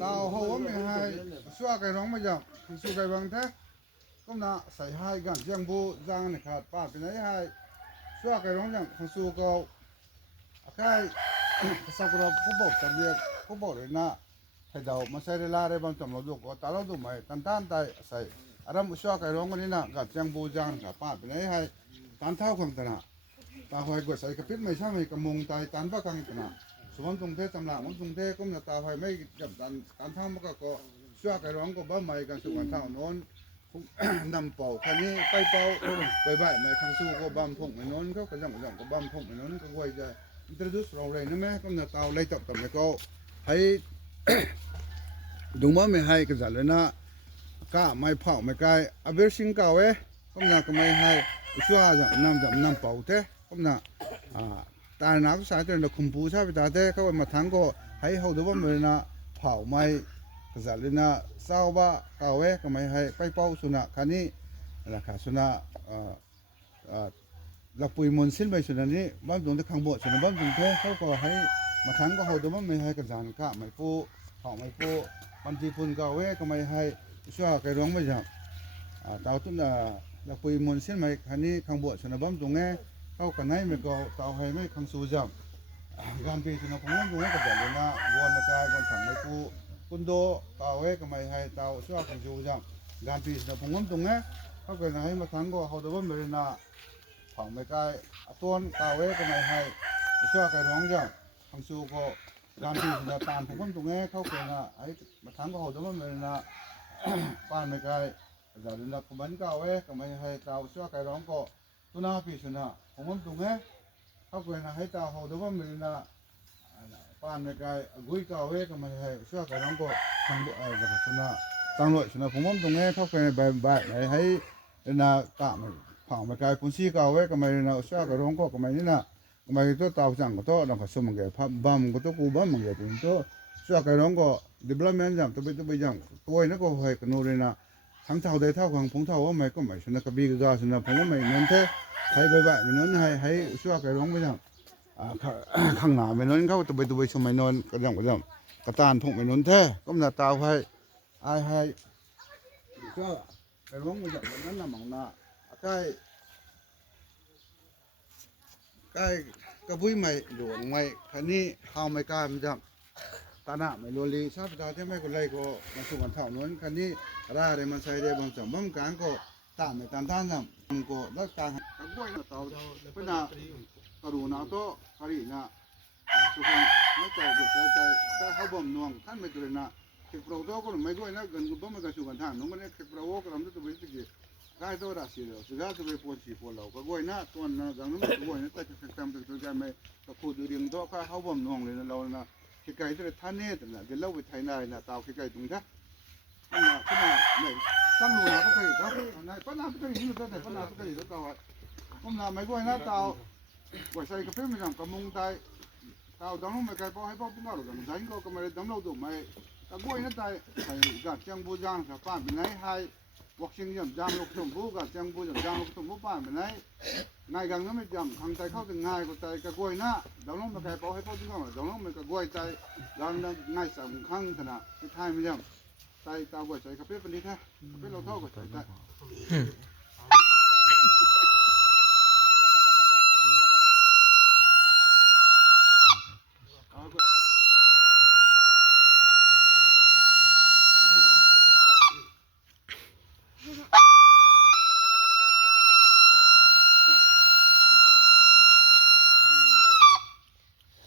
tao hầu mấy hai xóa cái rong bây giờ thì xóa cái bằng thế cũng là xảy hai gần giang bu giang này khát ba cái này hai xóa cái rong rằng thằng xóa câu cái sau đó phú bộ đấy na thầy đầu mà xây ra đây bằng chậm nó dùng có tao dùng mày tan tan tại xây adam xóa cái rong này na gần giang bu giang khát ba cái này hai tan thao không thế nào tao hỏi của xây cái phết mày sao mày cầm mông tay tan vào căng thế nào số mắm tung thế tầm lạng mắm tung thế cũng là tao hỏi mấy gặp tan thao mà có xóa cái rong của ba mày gần sự hoàn thảo nón nằm bảo cái này tay bảo bởi vậy mày khang su có băm phồng mày nón có cái dòng có băm phồng mày nón có quay ra introduce rồi này nữa mấy cũng là tao lấy tập tập mày có hay đúng mà mày hay cái giải lên cả mày phao mày cái aver sinh cao ấy cũng là cái mày hay xóa rằng nằm bảo thế cũng là tài nào sai cho nó không bù sao vậy thế các bạn mà thắng có hay hậu đó mày là phao mày cái giải lên sao ba cao ấy cái mày hay bay bao suna cái này là cả suna là bùi môn xin mày suna này bám dùng cái khang bộ suna bám dùng thếเขาก็ให้มาทั้งก็hậu đó mày hay cái dàn cả mày phụ họ mày phụ bám chỉ phun cao ấy cái mày hay xóa cái rong bây giờ tao tức là bùi môn xin mày cái này khang bộ suna bám dùng ngheเขาcái này mày có tao hay mày khang su giảm gan pi suna cũng bám dùng cái dàn lênวอนมาcái con thằng mày phụคุณโดตาวเอก็ไม่ให้ตาวช่วยกันอยู่จังการพิจารณาผมว่าตรงนี้เขาเกิดอะไรมาทั้งก็เขาจะว่าไม่ได้นะผังไม่ใกล้ต้นตาวเอก็ไม่ให้ช่วยกันร้องจังทางสู้ก็การพิจารณาตามผมว่าตรงนี้เขาเกิดนะไอ้มาทั้งก็เขาจะว่าไม่ได้นะป้านไม่ใกล้จะเดินหลักมันก็เอก็ไม่ให้ตาวช่วยกันร้องก็ตัวน่าพิจารณาผมว่าตรงนี้เขาเกิดนะให้ตาวเขาจะว่าไม่ได้นะป้านไม่ไกลกุ้ยเก่าเว้ก็ไม่ให้ช่วยกันน้องก็ทางแบบชนะตั้งหน่วยชนะผมว่าตรงนี้เขาเคยแบบให้นะกะไม่ผ่านไม่ไกลปุ่นซีเก่าเว้ก็ไม่นะช่วยกันน้องก็ไม่นี่นะก็ไม่ตัวเต่าจังก็ตัวเราก็สมงเกพับบ้ามก็ตัวกูบ้ามมันเกปุ่นตัวช่วยกันน้องก็ development จังตัวไปจังตัวนี้ก็ให้กันโน่นเลยนะทั้งเท่าใดเท่าของผมเท่าว่าไม่ก็ไม่ชนะกระบี่ก็ชนะผมว่าไม่นั่นแท้ให้แบบไม่นั่นให้ช่วยกันน้องไปจังข้างหน้าไม่นอนเขาตัวไปชมไม่นอนก็ยังกระตานพงไม่นอนเท่ก็มันตาให้ก็ไปร้องมาจากนั้นน่ะมังน่ะใกล้กระบุยไม่หลวงไม่คันนี้ข้าวไม่กล้ามันจะตาหน้าไม่โรลีชอบตาที่ไม่ก็เลยก็มาสู่กันเท่านั้นคันนี้ร่าเลยมันใส่ได้บางจังบางการก็ตาไม่ตานน่ะมันก็รักตาตะกล้วยเต่าเป็นน่ะกระดูนาโตคารีนะทุกคนไม่ใจบุตรใจถ้าเขาบ่มนวงท่านไม่ตัวนะเก็บโปรโตก็ไม่ก็นะกันก็บ่มากันสู่กันท่านน้องมันเก็บโปรก็ทำได้ตัวเป็นสิ่งที่ได้ตัวราศีเลยสิ่งที่ตัวเป็นปวดฉี่ปวดเหล่าก็ก็นะตัวนั้นดังนั้นก็นะแต่จะทำเป็นตัวใจไม่ก็พูดเรื่องตัวเขาบ่มนวงเลยนะเรานะที่ไกลตัวท่านเนี่ยแต่ละเดี๋ยวเราไปไทยนายนะตาวที่ไกลตรงนั้นเนี่ยตั้งหนูนะก็เคยครับนายป้านาก็เคยยินตัวแต่ป้านาก็เคยตัวตาวผมนะไม่ก็นะตาวว่าใส่กาแฟไม่ทำกระมุงไตตาวดองลงไม่ไกลพอให้พ่อพุ่งเอาหรอกแต่ยังก็ไม่ได้ดองเราดูไม่ตะกล้วยนั่นไตใส่กัดจังบูจางกับป้านเป็นไงให้วักชิงยำจางลูกชมพูกัดจังบูจางลูกชมพูป้านเป็นไงง่ายกังนั้นไม่จำทางไตเข้าถึงง่ายกว่าไตกระกล้วยนะดองลงไม่ไกลพอให้พ่อพุ่งเอาดองลงไม่กระกล้วยไตดองนั้นง่ายสำคัญขนาดที่ไทยไม่จำไตตาวใส่กาแฟเป็นนี้แท้กาแฟเราเท่ากับไต